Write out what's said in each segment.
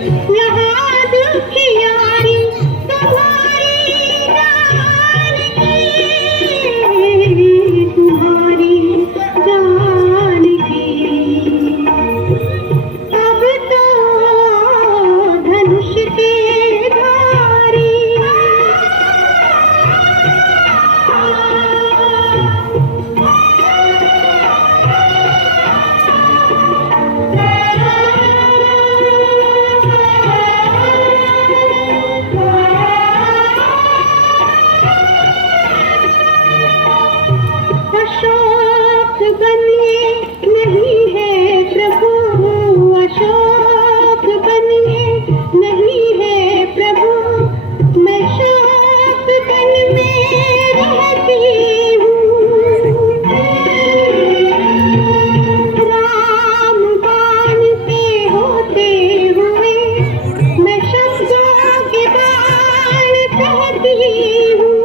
यहाँ दुखियारी तुम्हारी जान की, तुम्हारी जान की। अब तो धनुष के धारी अशोक बने नहीं है प्रभु, अशोक बने नहीं है प्रभु, मैं शोक बन में रहती हूँ। राम बाण से होते हुए मैं शब्दों के बाण सहती हूँ।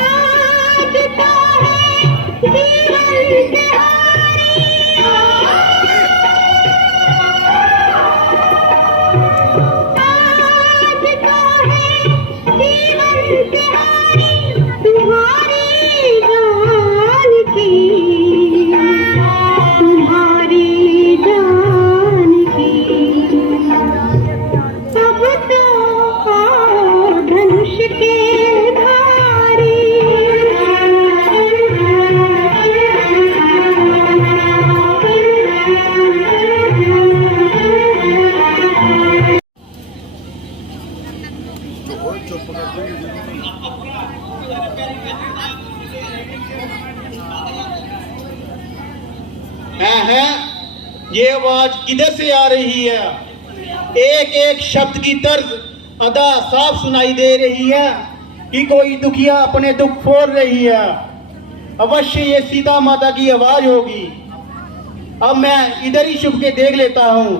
आज तो है जीवन तिहारी, आज तो है जीवन तिहारी, तुम्हारी जान की, तुम्हारी जान की। अब तो धनुष के धारी है ये आवाज किधर से आ रही है? एक एक शब्द की तर्ज अदा साफ सुनाई दे रही है कि कोई दुखिया अपने दुख फोड़ रही है। अवश्य ये सीता माता की आवाज होगी। अब मैं इधर ही छुप के देख लेता हूँ।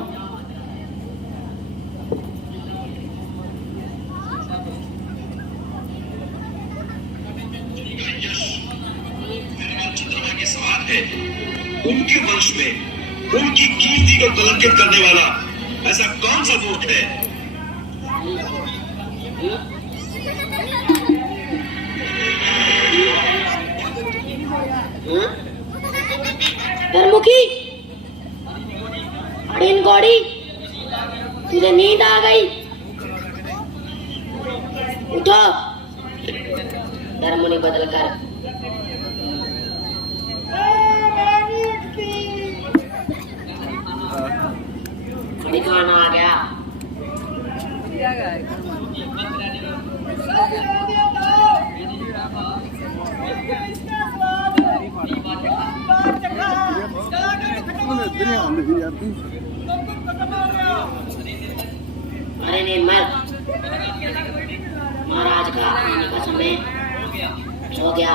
चंद्रमा के समान है। उनके वंश में उनकी कीर्ति को कलंकित करने वाला ऐसा कौन सा मूर्ख है? धर्मुखी, अड़ीन गौड़ी, तुझे नींद आ गई? उठो। धर्मुनि बदल कर खाना आ गया। अरे निर्मल, महाराज का आने का समय हो गया।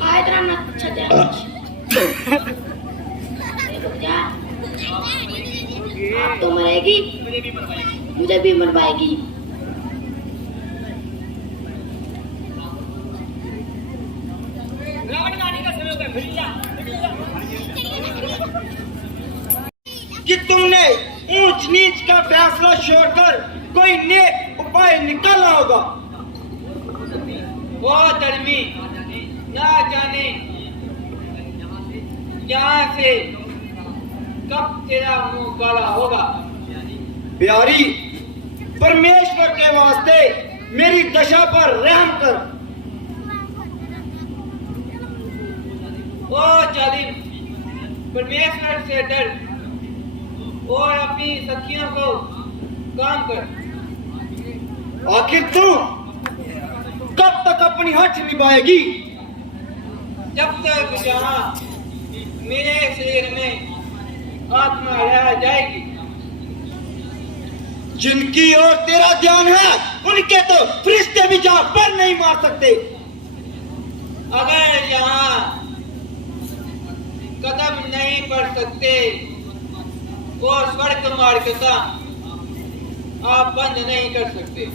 हाय तेरा नट छजा आप तो मरेगी, मुझे भी मरवाएगी। कि तुमने ऊंच नीच का फैसला छोड़कर कोई नेक उपाय निकाला होगा। वो धर्मी ना जाने यहाँ से कब तेरा मुंह काला होगा। प्यारी, परमेश्वर के वास्ते मेरी दशा पर रहम कर। ओ जालिम, परमेश्वर से डर और अपनी सखियों को काम कर। आखिर तू कब तक अपनी हठ निभाएगी? जब तक जहाँ मेरे शरीर में आत्मा रह जाएगी। जिनकी ओर तेरा ध्यान है उनके तो फरिश्ते भी जहाँ पर नहीं मार सकते। अगर यहाँ कदम नहीं पड़ सकते वो स्वर्ग मार्ग का आप बंद नहीं कर सकते।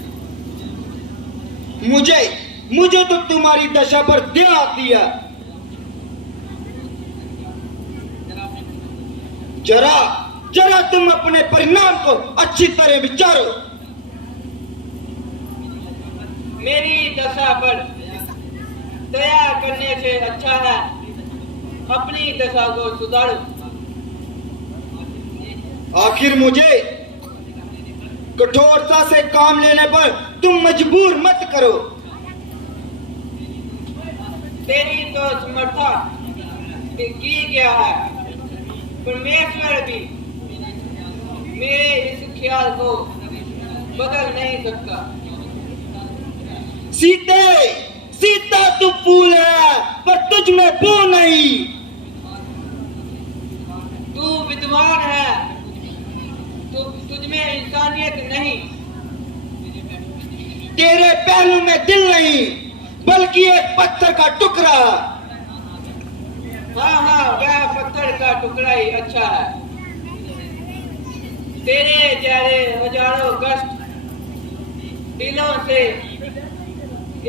मुझे तो तुम्हारी दशा पर दया आती है। जरा तुम अपने परिणाम को अच्छी तरह विचारो। मेरी दशा पर दया करने से अच्छा है अपनी दशा को सुधारो। आखिर मुझे कठोरता से काम लेने पर तुम मजबूर मत करो। तेरी तो समर्था की क्या है, परमेश्वर भी मेरे इस ख्याल को बदल नहीं सकता। सीता तू फूल है पर तुझ में बू नहीं। तू विद्वान है, तुझ में इंसानियत नहीं। तेरे पहलू में दिल नहीं बल्कि एक पत्थर का टुकड़ा। हाँ, वह पत्थर का टुकड़ा ही अच्छा है। तेरे जैसे हजारों कष्ट दिलों से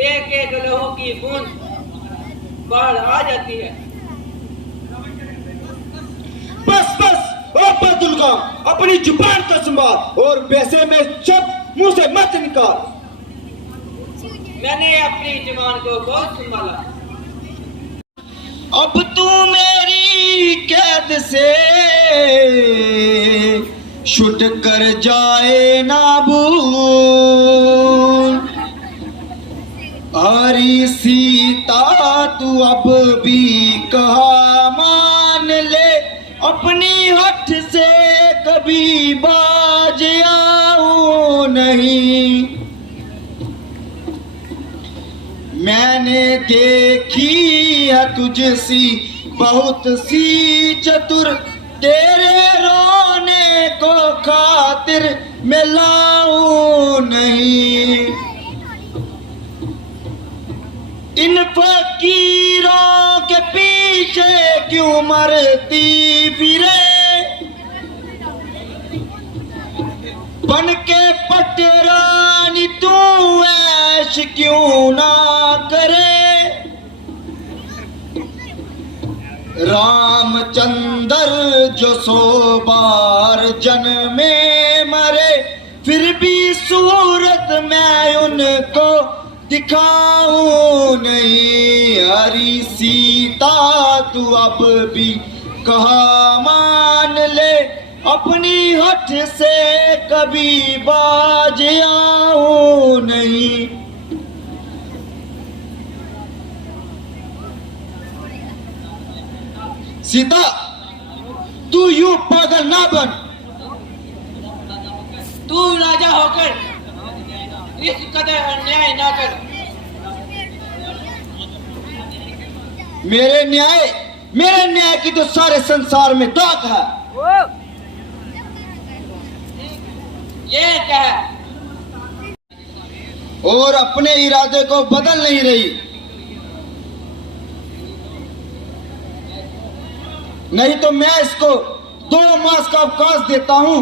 एक एक लहू की बूंद बाहर आ जाती है। बस ओ बदुल्गा, अपनी जुबान को संभाल और वैसे में शब्द मुंह से मत निकाल। मैंने अपनी जुबान को बहुत संभाला। अब तू मेरी कैद से छुट कर जाए ना भूल। हरी सीता तू अब भी कहा मान ले, अपनी हट से कभी बाज आऊं नहीं। मैंने देखी है तुझसी बहुत सी चतुर, तेरे रोने को खातिर मैं लाऊं नहीं। इन फकीरों के पीछे क्यों मरती फिरे, बन के पटरानी तू ऐश क्यों ना करे। रामचंद्र जो 100 बार जन्मे मरे, फिर भी सूरत मैं उनको दिखाऊं नहीं। हरी सीता तू अब भी कहा मान ले, अपनी हट से कभी बाज आऊं नहीं। सीता तू यूं पागल ना बन। तू राजा होकर इस कदर अन्याय ना कर। मेरे न्याय की तो सारे संसार में दाग है। ये क्या है? और अपने इरादे को बदल नहीं रही। नहीं तो मैं इसको 2 मास का अवकाश देता हूं।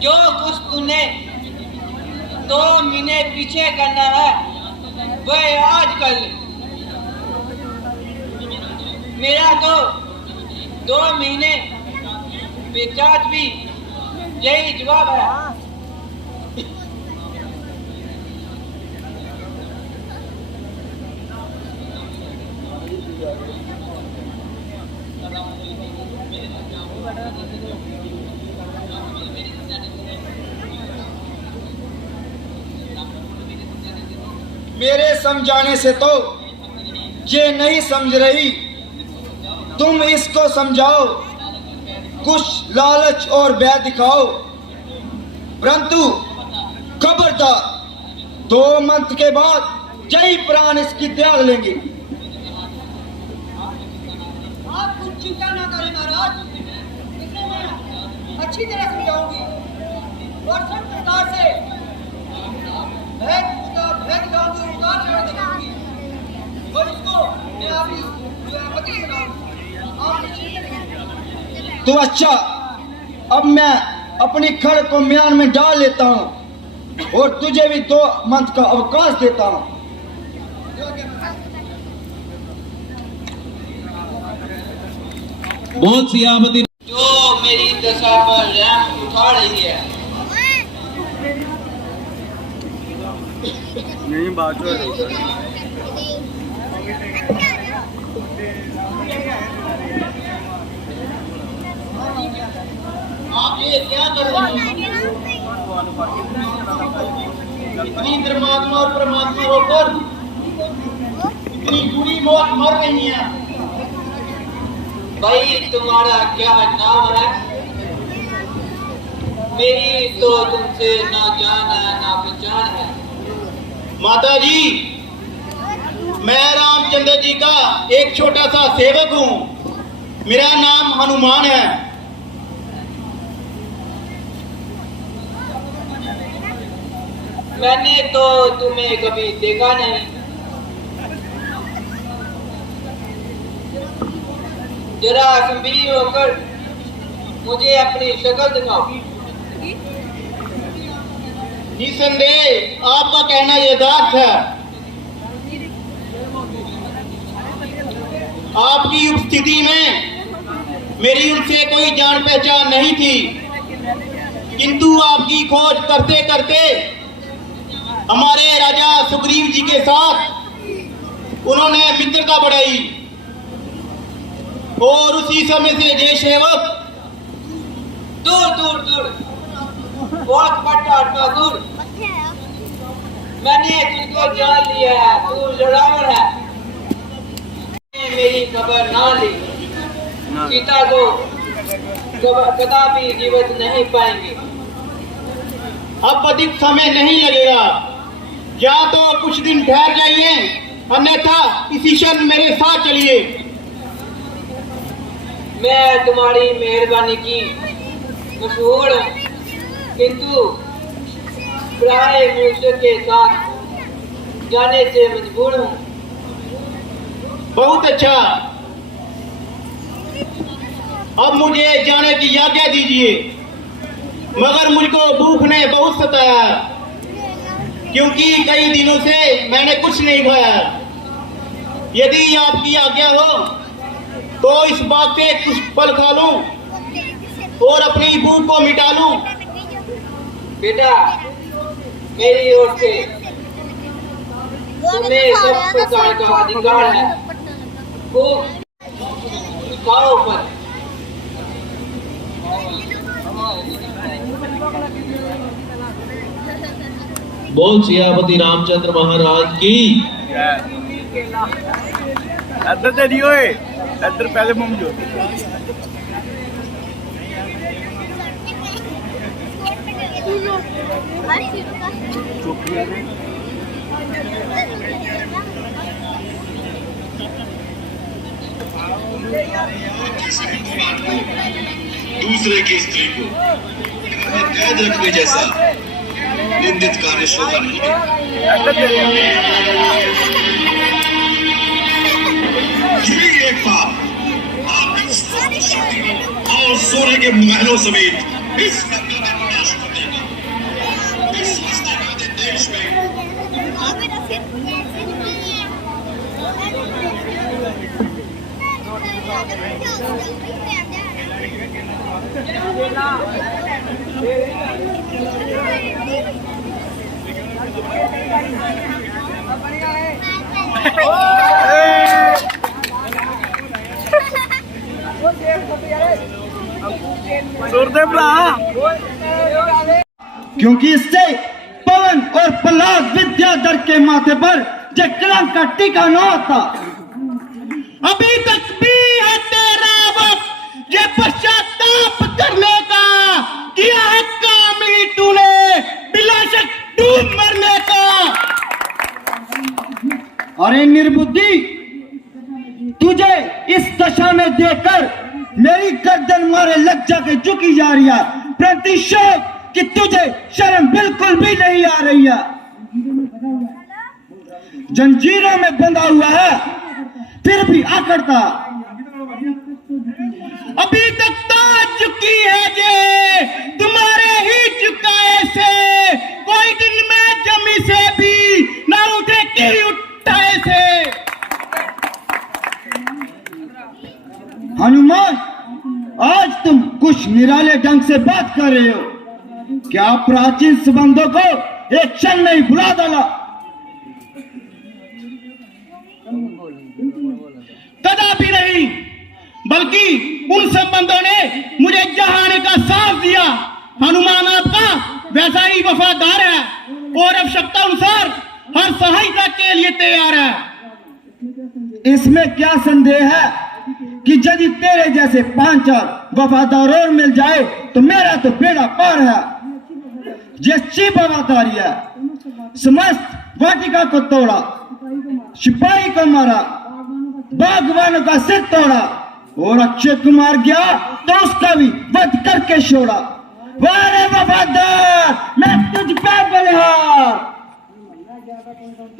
जो कुछ तूने 2 महीने पीछे करना है वह आज कर ले। मेरा तो 2 महीने बेचाज भी यही जवाब है। मेरे समझाने से तो ये नहीं समझ रही, तुम इसको समझाओ, कुछ लालच और भय दिखाओ, परंतु खबरदार 2 मंथ के बाद जय प्राण इसकी त्याग लेंगे। आप कुछ चिंता ना करें महाराज, इसे मैं अच्छी तरह समझाऊंगी और सब प्रकार से भेद दिखाऊंगी, उतार चढ़ दिखाऊंगी और इसको मैं आपकी पति बनाऊंगी। आप तो अच्छा अब मैं अपनी खड़ को म्यान में डाल लेता हूँ और तुझे भी 2 मंथ का अवकाश देता हूँ। बोल सियापति। जो मेरी दशा पर रैम उठा रही है, आप ये क्या कर रहे हैं? इतनी धर्मात्मा और परमात्मा होकर इतनी बुरी मौत मर रही है। भाई तुम्हारा क्या नाम है? मेरी तो तुमसे ना जान है ना पहचान है। माता जी, मैं रामचंद्र जी का एक छोटा सा सेवक हूँ। मेरा नाम हनुमान है। मैंने तो तुम्हें कभी देखा नहीं। जरा गंभीर होकर मुझे अपनी शक्ल दिखाओ। निसंदेह आपका कहना यथार्थ है। आपकी उपस्थिति में मेरी उनसे कोई जान पहचान नहीं थी, किंतु आपकी खोज करते करते हमारे राजा सुग्रीव जी के साथ उन्होंने मित्रता बढ़ाई और उसी समय से जय सेवक दूर दूर दूर, बहुत पट्टा दूर, मैंने तुझको जान लिया है। तू लड़ावर है। मेरी खबर ना ली, सीता को कदापि जीवित नहीं पाएंगे। अब अधिक समय नहीं लगेगा, या तो कुछ दिन ठहर जाइए, अन्यथा इसी क्षण मेरे साथ चलिए। मैं तुम्हारी मेहरबानी की मशहूर हूँ, किंतु प्राय मनुष्य के साथ जाने से मजबूर हूँ। बहुत अच्छा, अब मुझे जाने की आज्ञा दीजिए, मगर मुझको भूख ने बहुत सताया है, क्योंकि कई दिनों से मैंने कुछ नहीं खाया। यदि आपकी आज्ञा हो तो इस बात से कुछ पल खा लूं और अपनी भूख को मिटा लूं। बेटा, मेरी ओर से तुम्हें सब प्रकार का अधिकार है। वो खाओ पर। बोल सियापति रामचंद्र महाराज की। इधर ते नहीं होए, इधर पहले मुंह जो दूसरे की स्त्री को कैद रखने जैसा निंदित कार्य शोभा नहीं है। इधर ते यही एक बात आपकी सारी शक्ति और सोने के महलों समेत इस गंगा का विनाश कर देगा। इस हस्तिनापुर देश में सुरदेव भरा, क्योंकि इससे पवन और प्रहलाद विद्याधर के माथे पर जो कलंक का टीका न होता। अभी तक भी है तेरा वक्त ये पश्चाताप करने का, किया है काम ही तूने बिलाशक डूब मरने का। अरे निर्बुद्धि, तुझे इस दशा में देखकर मेरी गर्दन मारे लग जाके झुकी जा रही है, प्रतिशोध कि तुझे शर्म बिल्कुल भी नहीं आ रही है। जंजीरों में बंधा हुआ है, फिर भी आकड़ता। अभी तक तो झुकी है जे निराले ढंग से बात कर रहे हो? क्या प्राचीन संबंधों को एक क्षण में ही भुला डाला? कदापि नहीं, बल्कि उन संबंधों ने मुझे जहां आने का साथ दिया। हनुमान आपका वैसा ही वफादार है और आवश्यकता अनुसार हर सहायता के लिए तैयार है। इसमें क्या संदेह है कि यदि तेरे जैसे 5 और वफादार और मिल जाए तो मेरा तो बेड़ा पार है। ये अच्छी वफादारी है। समस्त वाटिका को तोड़ा, सिपाही को मारा, बागवानों का सिर तोड़ा और अक्षय कुमार गया तो उसका भी वध करके छोड़ा। वारे वफादार, मैं तुझ पे बलिहार।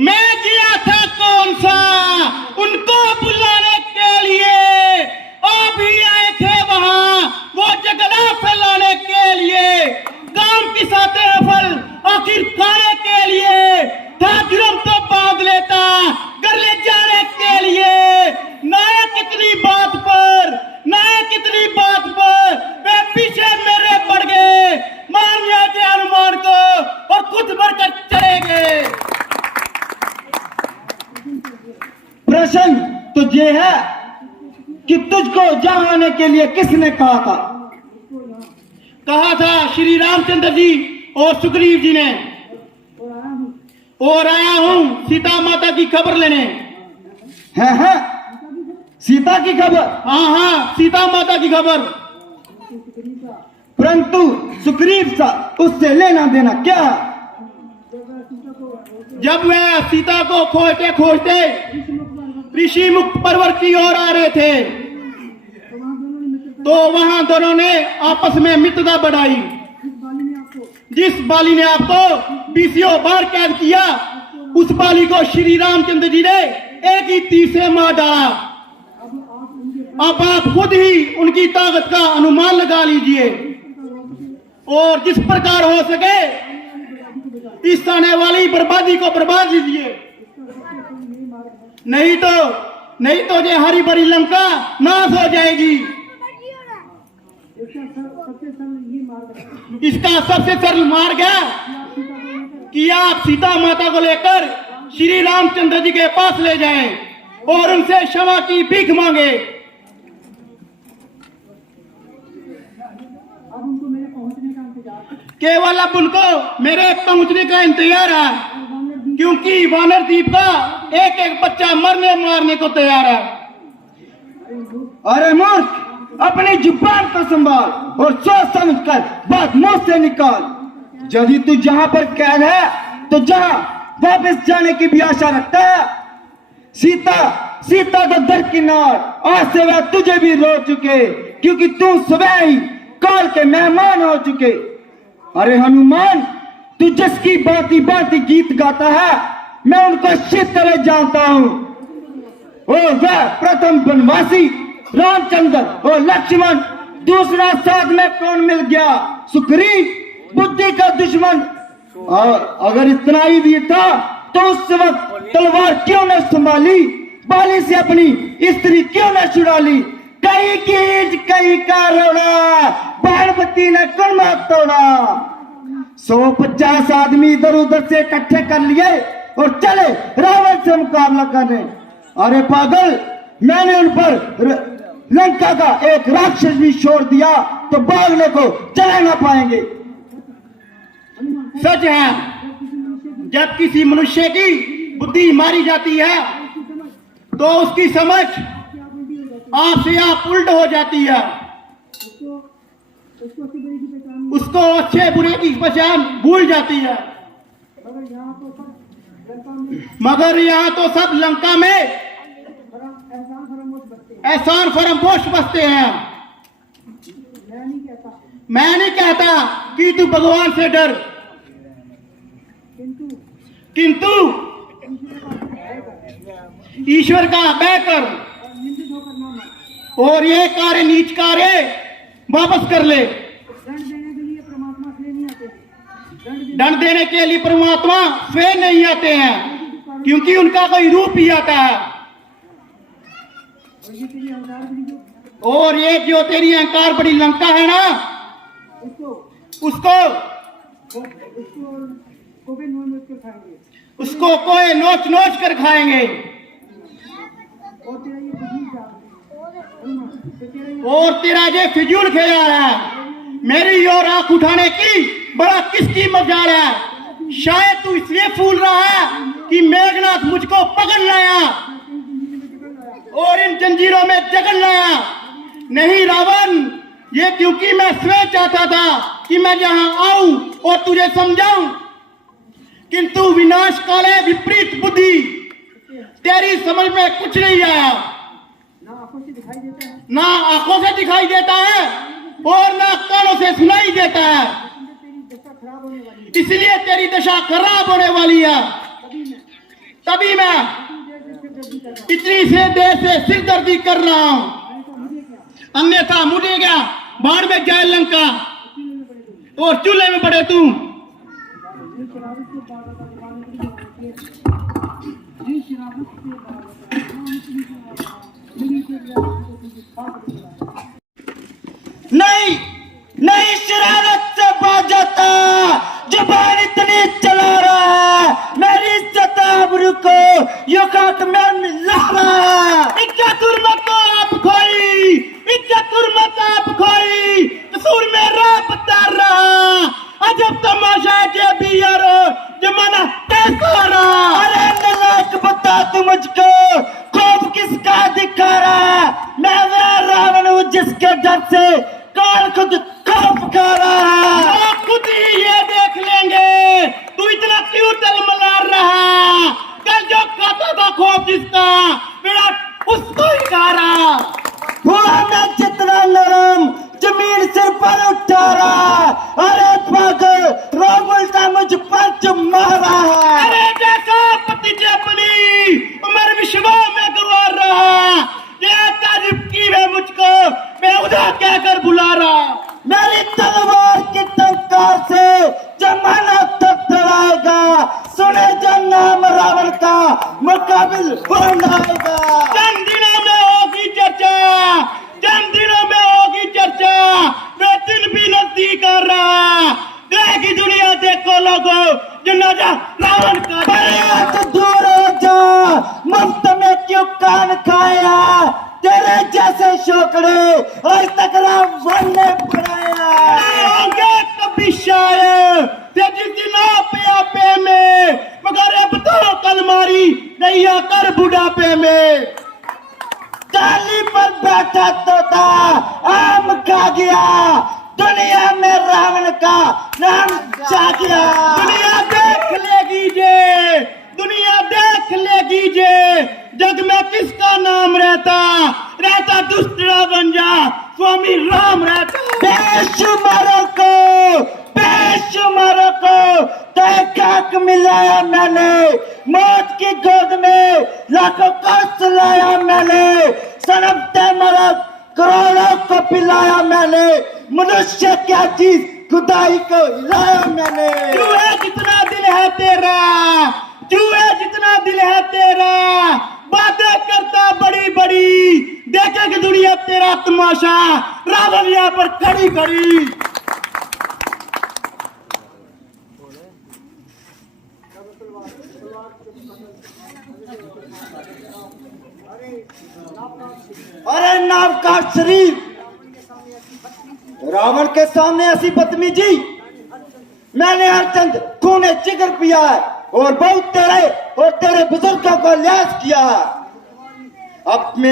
मैं गया था कौन सा उनको बुलाने के लिए, आप ही आए थे वहां वो जगला फैलाने के लिए। काम की साथे फल आखिर खाने के लिए था, जुर्म तो बांध लेता कर ले जाने के लिए। नायक कितनी बात पर, नायक कितनी बात पर वे पीछे मेरे पड़ गए। मान लिया थे हनुमान को और खुद भरकर चले गए। प्रश्न तो ये है कि तुझको जहां आने के लिए किसने कहा था? कहा था श्री रामचंद्र जी और सुग्रीव जी ने। और आया हूं सीता माता की खबर लेने। है सीता की खबर? हाँ, सीता माता की खबर। परंतु सुग्रीव सा उससे लेना देना क्या है? जब वह सीता को खोजते खोजते ऋषि मुख पर्वत की ओर आ रहे थे तो वहां दोनों ने आपस में मित्रता बढ़ाई। जिस बाली ने आपको 20 बार कैद किया उस बाली को श्री रामचंद्र जी ने एक ही तीर से मार डाला। अब आप खुद ही उनकी ताकत का अनुमान लगा लीजिए और जिस प्रकार हो सके इस आने वाली बर्बादी को बर्बाद लीजिए। नहीं तो ये हरी भरी लंका नाश हो जाएगी। इसका सबसे सरल मार्ग है कि आप सीता माता को लेकर श्री रामचंद्र जी के पास ले जाएं और उनसे क्षमा की भीख मांगे। केवल अब उनको मेरे पहुंचने का इंतजार है, क्योंकि वानर द्वीप का एक एक बच्चा मरने मारने को तैयार है। अरे मूर्ख, अपनी जुबान को संभाल और सोच समझकर बात मुंह से निकाल। यदि तू जहां पर कैद है तो जहां वापस जाने की भी आशा रखता है। सीता तो दरकिनार, आज से वह तुझे भी रो चुके, क्योंकि तू स्वयं ही काल के मेहमान हो चुके। अरे हनुमान, तू जिसकी बाती बाती गीत गाता है मैं उनको अच्छी तरह जानता हूँ। और वह प्रथम वनवासी रामचंद्र और लक्ष्मण, दूसरा साथ में कौन मिल गया? सुग्रीव, बुद्धि का दुश्मन। और अगर इतना ही भी था तो उस वक्त तलवार क्यों न संभाली? बाली से अपनी स्त्री क्यों न छुड़ा ली? कहीं कीज कहीं का रोड़ा, बाणवती ने कौन तोड़ा। 150 आदमी इधर उधर से इकट्ठे कर लिए और चले रावण से मुकाबला करने। अरे पागल, मैंने उन पर लंका का एक राक्षस भी छोड़ दिया तो भागने को चला ना पाएंगे। सच है, जब किसी मनुष्य की बुद्धि मारी जाती है तो उसकी समझ आपसे आप उल्ट हो जाती है। उसको अच्छे बुरे की पहचान भूल जाती है। मगर यहाँ तो सब लंका में एहसान फरमोश बसते हैं। मैं नहीं कहता कि तू भगवान से डर, किंतु ईश्वर का भय कर और ये कार्य नीच कार्य वापस कर ले। दंड देने के लिए परमात्मा स्वयं नहीं आते हैं, क्योंकि उनका कोई रूप ही आता है। और ये जो तेरी अहंकार बड़ी लंका है ना, उसको कोई नोच नोच कर खाएंगे। और तेरा ये फिजूल ख्याल है मेरी ओर आंख उठाने की बड़ा किसकी मजाल है। शायद तू इसलिए फूल रहा है कि मेघनाथ मुझको पकड़ लाया और इन जंजीरों में जकड़ लाया। नहीं रावण, ये क्योंकि मैं स्वयं चाहता था कि मैं यहाँ आऊं और तुझे समझाऊं, किंतु विनाश काले विपरीत बुद्धि, तेरी समझ में कुछ नहीं आया। ना आंखों से दिखाई देता है और ना कानों से सुनाई देता है, इसलिए तेरी दशा खराब होने वाली है। तभी मैं इतनी से देर से सिरदर्दी कर रहा हूं, अन्यथा मुझे क्या बाढ़ में जाए लंका और चूल्हे में पड़े तू। नहीं नहीं, शरारत से बाज जाता, जुबान इतनी चला रहा है, मेरी सताबरू को युगात में मिला रहा है। इज्जत हुर्मत आप खोई, इज्जत हुर्मत आप खोई, कसूर मेरा बता रहा, अजब तमाशा के भी यारो जमाना कैसा रहा। अरे नलायक बता तू मुझको खौफ किसका दिखा रहा, मैं वह रावण हूँ जिसके डर से काल खुद खौफ खा रहा है। खुद ही ये देख लेंगे तू इतना क्यों तलमला रहा, कल जो खाता था खौफ जिसका विराट उसको ही खा रहा। हुआ मैं जितना नरम जमीन सिर पर उठा रहा, अरे पागल रोग उल्टा मुझ पर मारा है। अरे जैसा पति की अपनी उम्र विश्वा में गवा रहा, ये तारीफ की है मुझको बेहुदा कहकर बुला रहा। मेरी तलवार की टंकार से जमाना थरथराएगा, सुने जो नाम रावण का मुकाबिल बनाएगा। चंद दिनों में होगी चर्चा, चंद दिनों में होगी चर्चा, वे दिन भी नजदीक आ रहा। देगी दुनिया देखो लोगो जनाजा रावण का। तो दूर हो जा, मुफ्त में क्यों कान खाया, तेरे जैसे शोकड़े आज तक रावण ने बनाया। होंगे कभी शायर तेजी दिना पे आपे में, मगर अब तो कलमारी नैया कर बुढ़ापे में। डाली पर बैठा तोता आम खा गया, दुनिया में रावण का नाम छा गया। दुनिया देख लेगी जे, दुनिया देख लेगी जे, जग में किसका नाम रहता, रहता दुष्ट रावण जा स्वामी राम रहता। बेशुमारों को तय खाक मिलाया मैंने, मौत की गोद में लाखों को सुलाया मैंने, सनम मरद करोड़ों को पिलाया मैंने, मनुष्य क्या चीज खुदाई को हिलाया मैंने। चूहे जितना दिल है तेरा, चूहे जितना दिल है तेरा, बातें करता बड़ी बड़ी, देखेगी दुनिया तेरा तमाशा, रावण यहाँ पर खड़ी खड़ी। अरे नामकाट शरीर, रावण के सामने ऐसी बदतमीजी, मैंने हरचंद खूने जिगर पिया है और बहुत तेरे और तेरे बुजुर्गों को ल्यास किया है। अब मैं